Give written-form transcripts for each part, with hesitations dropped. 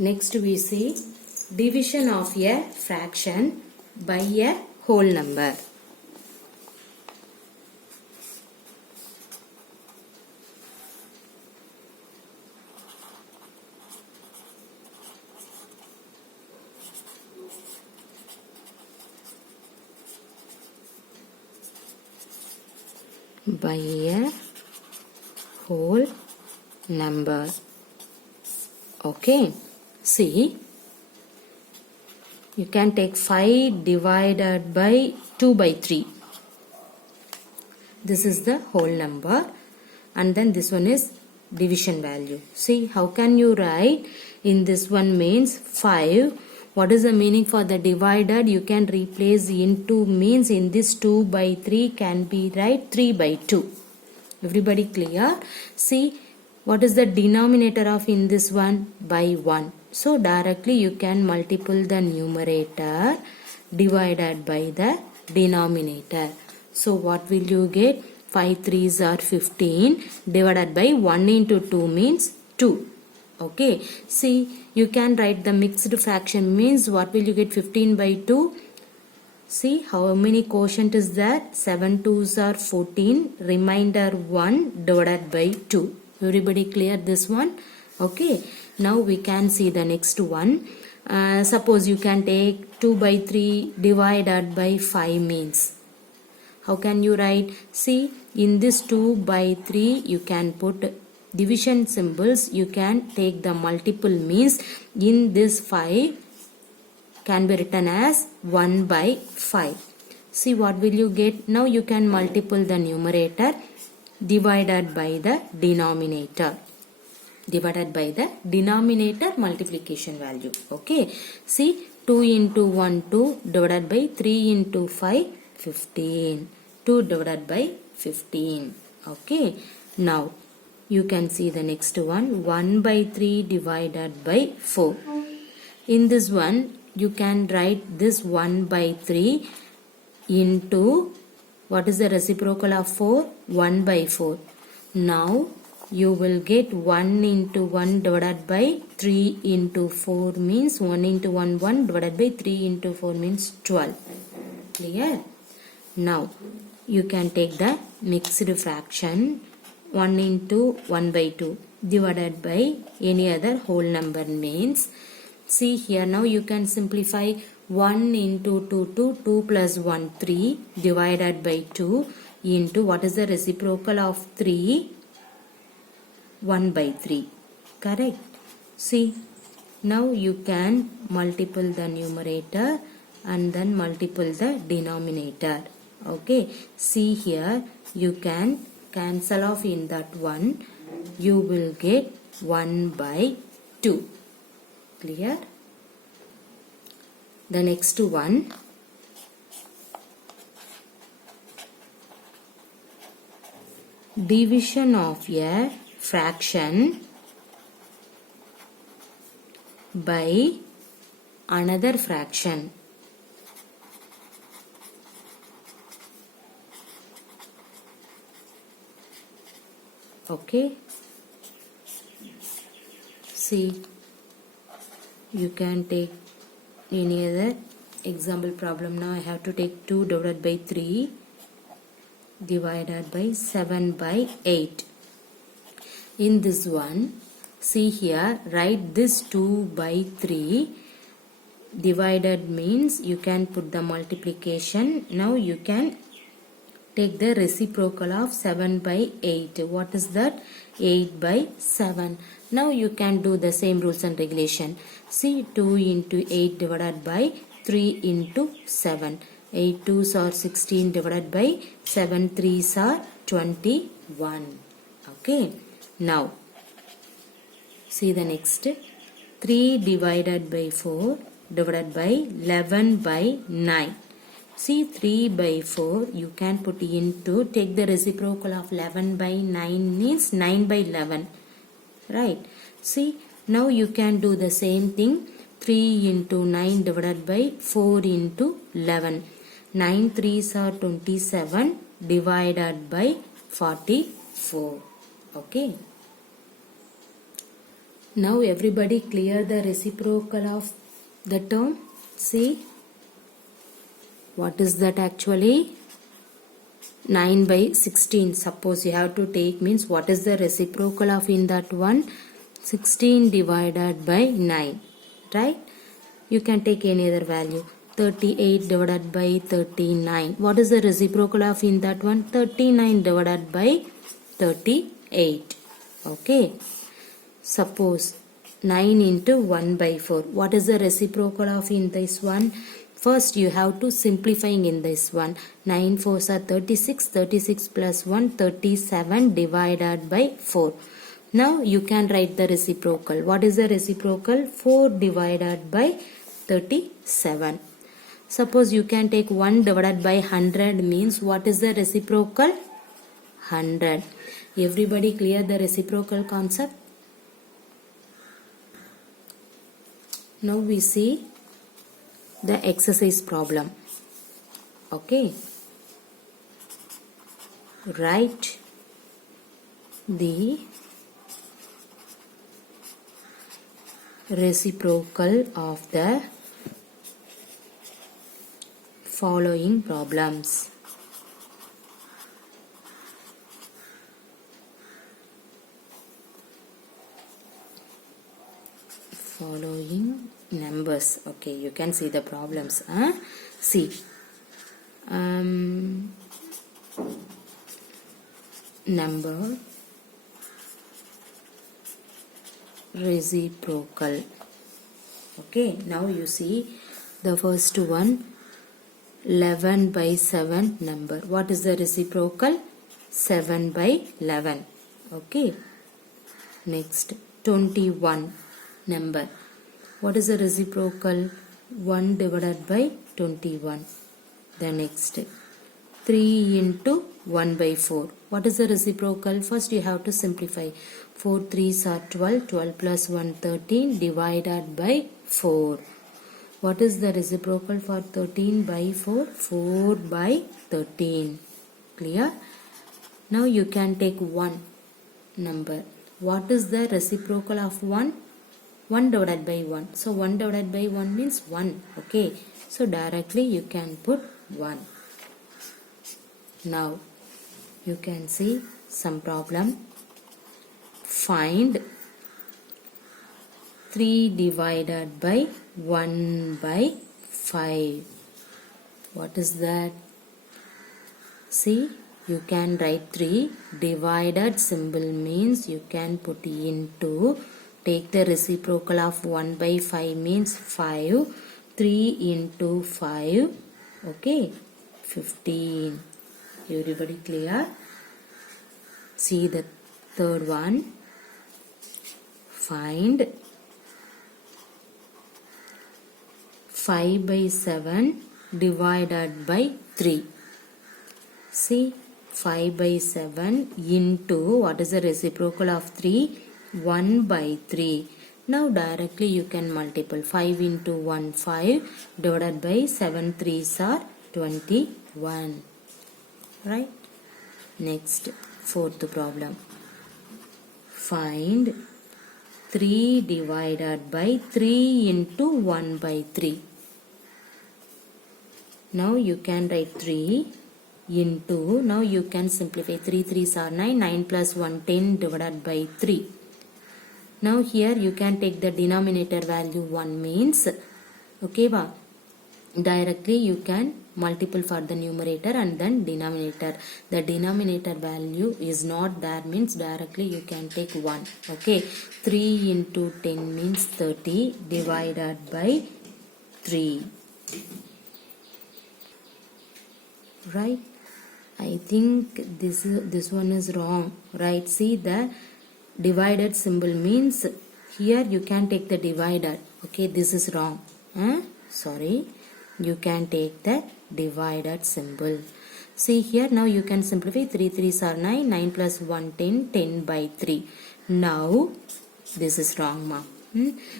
Next we see division of a fraction by a whole number. By a whole number. Okay, see, you can take 5 divided by 2 by 3. This is the whole number, and then this one is division value. See, how can you write in this one means 5. What is the meaning for the divided? You can replace into means in this 2 by 3 can be write 3 by 2. Everybody clear? See, what is the denominator of in this one? By 1. So directly you can multiply the numerator divided by the denominator. So what will you get? 5 3s are 15 divided by 1 into 2 means 2. Okay. See, you can write the mixed fraction means what will you get? 15 by 2. See how many quotient is that? 7 2s are 14. Remainder 1 divided by 2. Everybody clear this one? Okay. Now we can see the next one. Suppose you can take 2 by 3 divided by 5 means. How can you write? See, in this 2 by 3 you can put division symbols. You can take the multiple means in this 5 can be written as 1 by 5. See what will you get? Now you can multiply the numerator divided by the denominator. Divided by the denominator multiplication value. Okay. See, 2 into 1 2 divided by 3 into 5 15. 2 divided by 15. Okay. Now you can see the next one. 1 by 3 divided by 4. In this one you can write this 1 by 3 into what is the reciprocal of 4? 1 by 4. Now you will get 1 into 1 divided by 3 into 4 means 1 into 1 1 divided by 3 into 4 means 12. Clear? Now you can take the mixed fraction 1 into 1 by 2 divided by any other whole number means. See here, now you can simplify 1 into 2 plus 1 3 divided by 2 into what is the reciprocal of 3? 1 by 3. Correct? See, now you can multiply the numerator and then multiply the denominator. Okay. See here, you can cancel off in that one. You will get 1 by 2. Clear? The next one. Division of a fraction by another fraction. Okay. See, you can take any other example problem. Now I have to take 2 divided by 3 divided by 7 by 8. In this one, see here, write this 2 by 3 divided means you can put the multiplication. Now you can take the reciprocal of 7 by 8. What is that? 8 by 7. Now you can do the same rules and regulation. See, 2 into 8 divided by 3 into 7. 8 2s are 16 divided by 7 3s are 21. Okay. Now, see the next. 3 divided by 4 divided by 11 by 9. See, 3 by 4 you can put into, take the reciprocal of 11 by 9 means 9 by 11. Right. See, now you can do the same thing. 3 into 9 divided by 4 into 11. 9 3s are 27 divided by 44. Okay. Now everybody clear the reciprocal of the term. See, what is that actually? 9 by 16. Suppose you have to take means what is the reciprocal of in that one? 16 divided by 9. Right? You can take any other value. 38 divided by 39. What is the reciprocal of in that one? 39 divided by 38. Okay. Suppose 9 into 1 by 4. What is the reciprocal of in this one? First you have to simplifying in this one. 9 4s are 36. 36 plus 1 37 divided by 4. Now you can write the reciprocal. What is the reciprocal? 4 divided by 37. Suppose you can take 1 divided by 100 means what is the reciprocal? 100. Everybody clear the reciprocal concept? Now we see the exercise problem. Okay. Write the reciprocal of the following problems. Following numbers. Okay, you can see the problems. See, number reciprocal. Okay, now you see the first one, 11 by 7 number. What is the reciprocal? 7 by 11. Okay. Next, 21 number. What is the reciprocal? 1 divided by 21. The next, 3 into 1 by 4. What is the reciprocal? First you have to simplify. 4 3s are 12. 12 plus 1 13 divided by 4. What is the reciprocal for 13 by 4? 4 by 13. Clear? Now you can take 1 number. What is the reciprocal of 1? 1 divided by 1. So 1 divided by 1 means 1. Okay. So directly you can put 1. Now you can see some problem. Find 3 divided by 1 by 5. What is that? See, you can write 3. Divided symbol means you can put into. Take the reciprocal of 1 by 5 means 5. 3 into 5. Okay. 15. Everybody clear? See the third one. Find 5 by 7 divided by 3. See, 5 by 7 into, what is the reciprocal of 3? 1 by 3. Now directly you can multiply. 5 into 1, 5 divided by 7 3s are 21. Right? Next, fourth problem. Find 3 divided by 3 into 1 by 3. Now you can write 3 into, now you can simplify. 3 3s are 9, 9 plus 1 10 divided by 3. Now here you can take the denominator value 1 means, okay ba? Directly you can multiple for the numerator and then denominator. The denominator value is not there means directly you can take 1. Okay. 3 into 10 means 30 divided by 3. Right? I think this one is wrong. Right? See the divided symbol means here you can take the divided. Okay, this is wrong. Sorry. You can take the divided symbol. See here, now you can simplify. 3 3s are 9, 9 plus 1 10, 10 by 3. Now this is wrong, ma.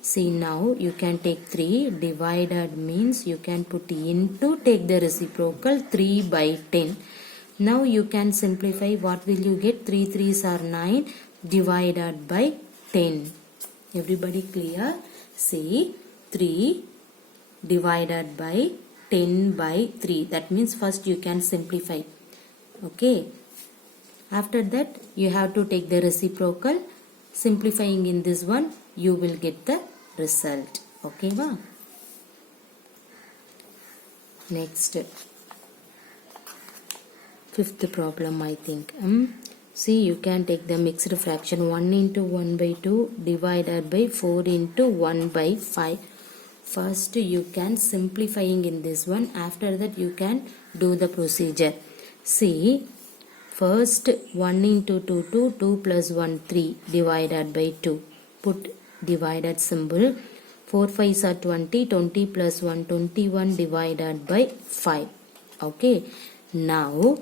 See, now you can take 3 divided means you can put into, take the reciprocal 3 by 10. Now you can simplify. What will you get? 3 3s are 9 divided by 10. Everybody clear? See, 3 divided by 10 by 3. That means first you can simplify. Okay. After that you have to take the reciprocal. Simplifying in this one, you will get the result. Okay, va? Next, fifth problem, I think. See, you can take the mixed fraction 1 into 1 by 2 divided by 4 into 1 by 5. First you can simplifying in this one. After that you can do the procedure. See, first 1 into 2 2, 2 plus 1 3 divided by 2. Put divided symbol. 4 5s are 20, 20 plus 1 21 divided by 5. Okay. Now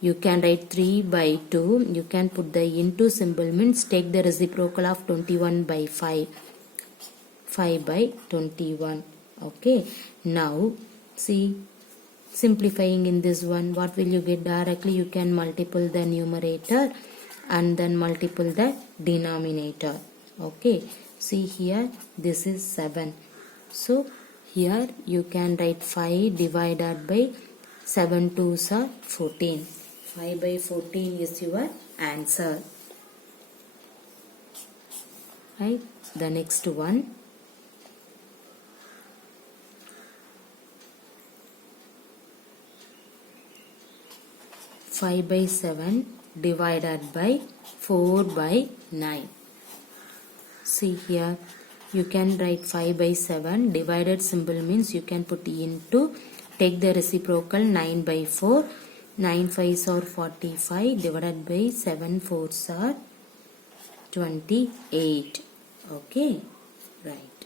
you can write 3 by 2. You can put the into symbol, means take the reciprocal of 21 by 5. 5 by 21. Okay. Now see, simplifying in this one, what will you get? Directly you can multiply the numerator and then multiply the denominator. Okay. See here, this is 7. So here you can write 5 divided by 7 2s are 14. 5 by 14 is your answer. Right. The next one. 5 by 7 divided by 4 by 9. See here, you can write 5 by 7. Divided symbol means you can put into, take the reciprocal 9 by 4. 9 5s are 45 divided by 7 4s are 28. Okay, right.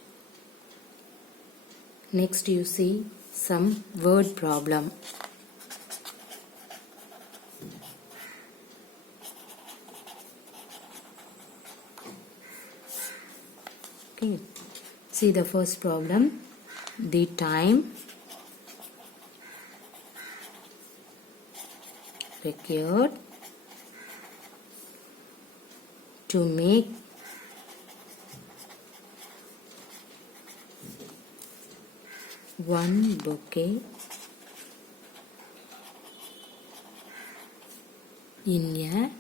Next you see some word problem. Okay, see the first problem. The time required to make one bouquet in a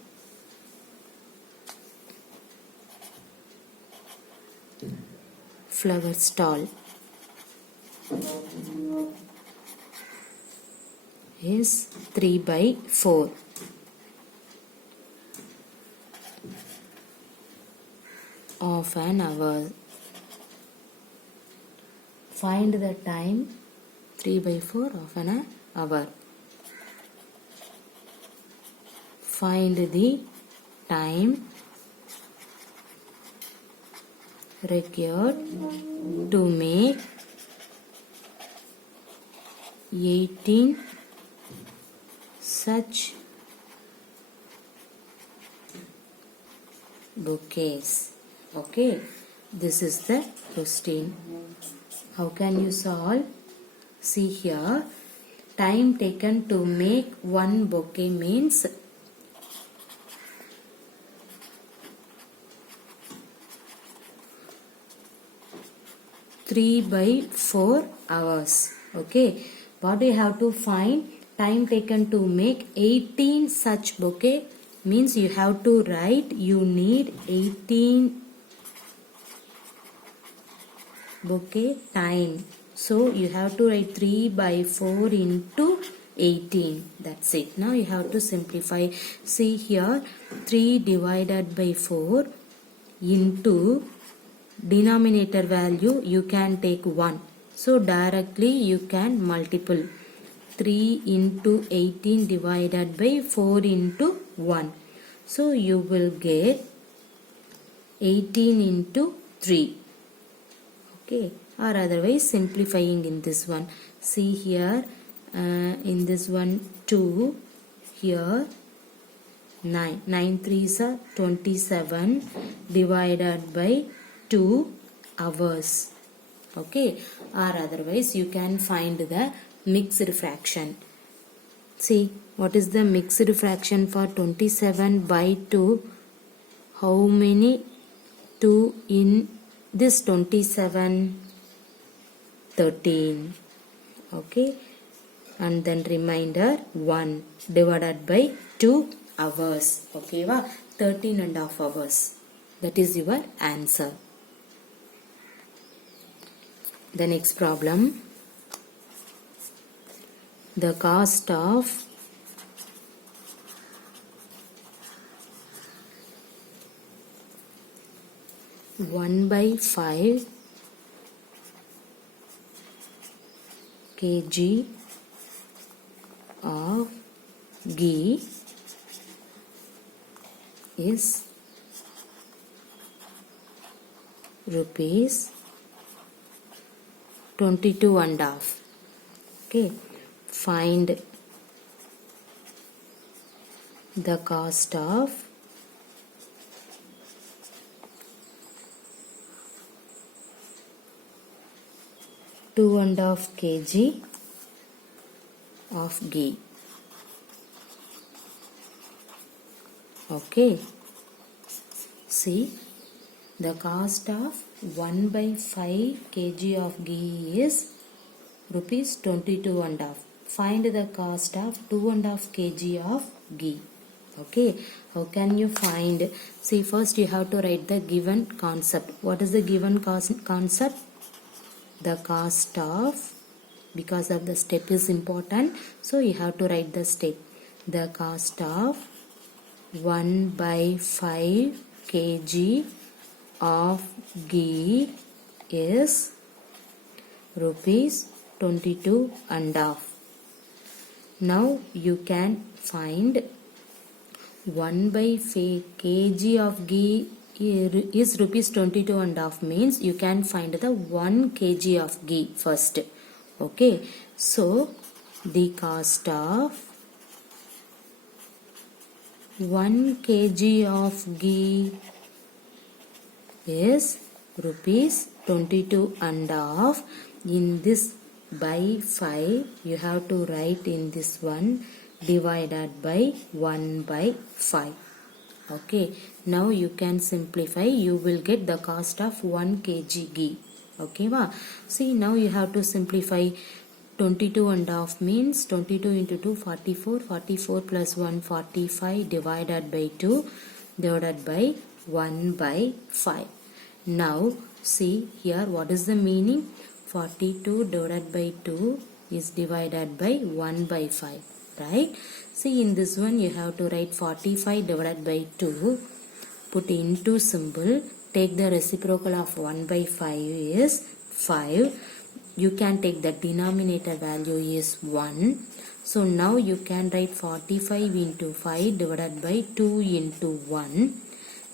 flower stall is 3 by 4. Of an hour. Find the time. 3 by 4 of an hour. Find the time required to make 18 such bouquets. Okay, this is the question. How can you solve? See here, time taken to make one bouquet means three by 4 hours. Okay, what do you have to find? Time taken to make 18 such bouquet means you have to write, you need 18 bouquet time. So you have to write 3 by 4 into 18. That's it. Now you have to simplify. See here, 3 divided by 4 into denominator value you can take 1. So directly you can multiply. 3 into 18 divided by 4 into 1. So you will get 18 into 3. Okay, or otherwise simplifying in this one. See here, in this one 2, here 9. 9 3s are 27 divided by 2 hours. Okay, or otherwise you can find the mixed fraction. See, what is the mixed fraction for 27 by 2? How many 2 in this 27, 13. Okay, and then remainder 1 divided by 2 hours. Okay, 13.5 hours. That is your answer. The next problem. The cost of 1/5 kg of ghee is rupees 22.5. Okay, find the cost of 2.5 kg of ghee. Okay, see, the cost of 1/5 kg of ghee is rupees 22.5. Find the cost of 2.5 kg of ghee. Okay, how can you find? See, first you have to write the given concept. What is the given concept? The cost of, because of the step is important, so you have to write the step. The cost of 1/5 kg of ghee is rupees 22.5. Now you can find 1/5 kg of ghee is rupees 22.5, means you can find the 1 kg of ghee first. Okay, so the cost of 1 kg of ghee is rupees 22.5. In this by 5 you have to write in this one divided by 1/5. Okay, now you can simplify. You will get the cost of 1 kg ghee. Okay, see, now you have to simplify. 22.5 means 22 into 2 44, 44 plus 1 45 divided by 2 divided by 1/5. Now see here, what is the meaning? 42 divided by 2 is divided by 1/5, right? See, in this one you have to write 45 divided by 2, put into symbol, take the reciprocal of 1/5 is 5. You can take the denominator value is 1. So now you can write 45 into 5 divided by 2 into 1.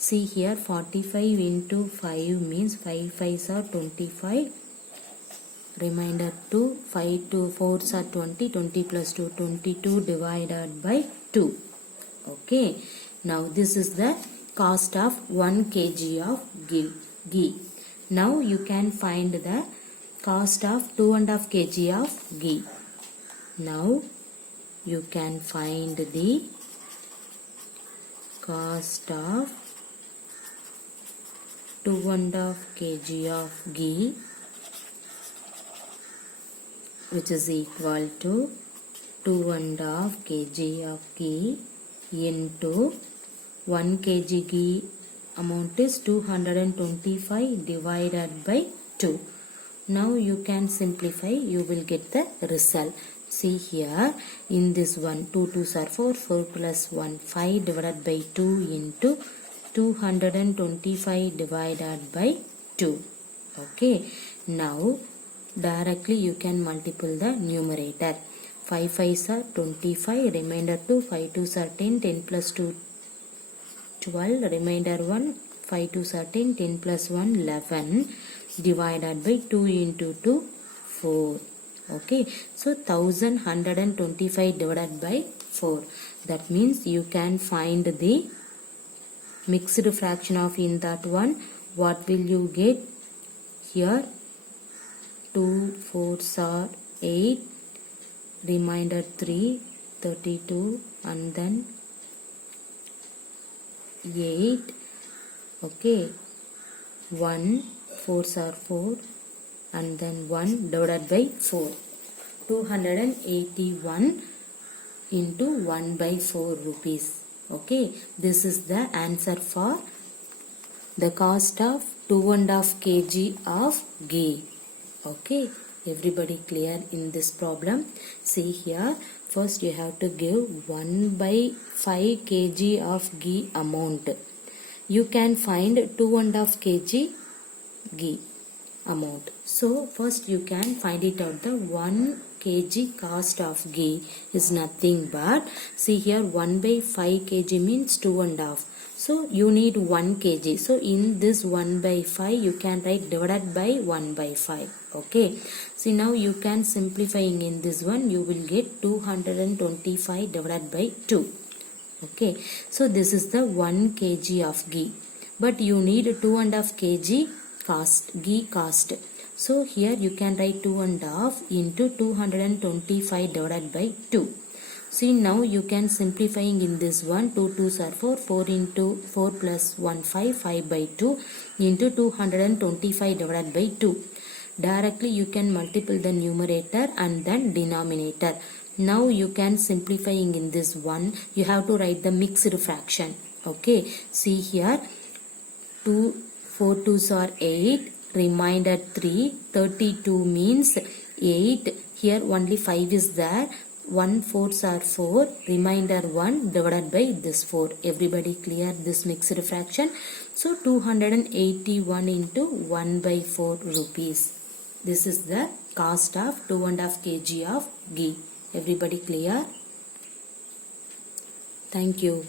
See here, 45 into 5 means 5 5s are 25. Remainder 2, 5 2 4s are 20, 20 plus 2, 22 divided by 2. Okay, now this is the cost of 1 kg of ghee. Now you can find the cost of 2.5 kg of ghee. Now you can find the cost of 2.5 kg of ghee, which is equal to 2.5 kg of ghee into 1 kg ghee amount is 225 divided by 2. Now you can simplify, you will get the result. See here, in this one 2 2s are 4, 4 plus 1 5 divided by 2 into 225 divided by 2. Okay, now directly you can multiply the numerator. 5 5s are 25, remainder 2, 5 2s are 10, 10 plus 2 12, remainder 1, 5 2s are 10, 10 plus 1 11 divided by 2 into 2 4. Okay, so 1125 divided by 4. That means you can find the mixed fraction of in that one. What will you get? Here 2 4s are 8, remainder 3 32, and then 8. Okay, 1 4s are 4 and then 1 divided by 4. 281 into 1 by 4 rupees. Okay, this is the answer for the cost of 2.5 kg of ghee. Okay, everybody clear in this problem? See here, first you have to give 1 by 5 kg of ghee amount. You can find 2.5 kg ghee amount. So first you can find it out. The 1 kg cost of ghee is nothing but, see here, 1 by 5 kg means 2.5. So you need 1 kg. So in this 1 by 5 you can write divided by 1 by 5. Okay. See now you can simplifying in this one, you will get 225 divided by 2. Okay. So this is the 1 kg of ghee. But you need 2.5 kg ghee cost. So here you can write 2.5 into 225 divided by 2. See now you can simplifying in this one, 2 2s are 4, 4 into 4 plus 1 5, 5 by 2 into 225 divided by 2. Directly you can multiply the numerator and then denominator. Now you can simplifying in this one, you have to write the mixed fraction. Okay, see here, 4 2s are 8, remainder 3, 32 means 8, here only 5 is there, 1 4s are 4, remainder 1 divided by this 4. Everybody clear this mixed fraction? So 281 into 1 by 4 rupees. This is the cost of 2.5 kg of ghee. Everybody clear? Thank you.